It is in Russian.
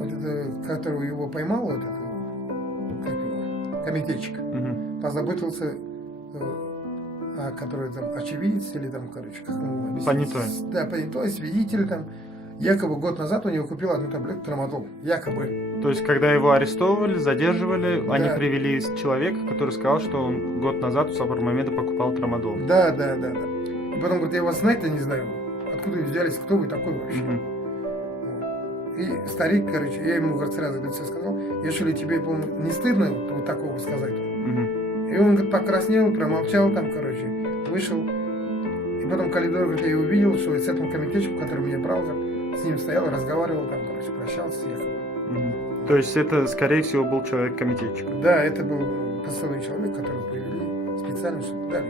вот это, который его поймал, вот это, как его, комитетчик, позаботился, который там очевидец или там, короче, как понятой. Да, понятой, свидетель там. Якобы год назад у него купил одну таблетку трамадол. Якобы. То есть, когда его арестовывали, задерживали, Да. они привели человека, который сказал, что он год назад у Сабурмамеда покупал трамадол. Да. И потом говорит, я вас знаю-то не знаю. Откуда вы взялись, кто вы такой вообще? И старик, короче, я ему, говорит, сразу говорит, все сказал, я что ли тебе, по-моему, не стыдно вот такого сказать? И он, говорит, покраснел, промолчал там, короче, вышел. И потом коридор, говорит, я увидел, что с этим комитетчиком, который меня брал, с ним стоял, разговаривал там, короче, прощался, ехал. То есть это, скорее всего, был человек-комитетчик? Да, это был посыльный человек, которого привели специально, чтобы дали.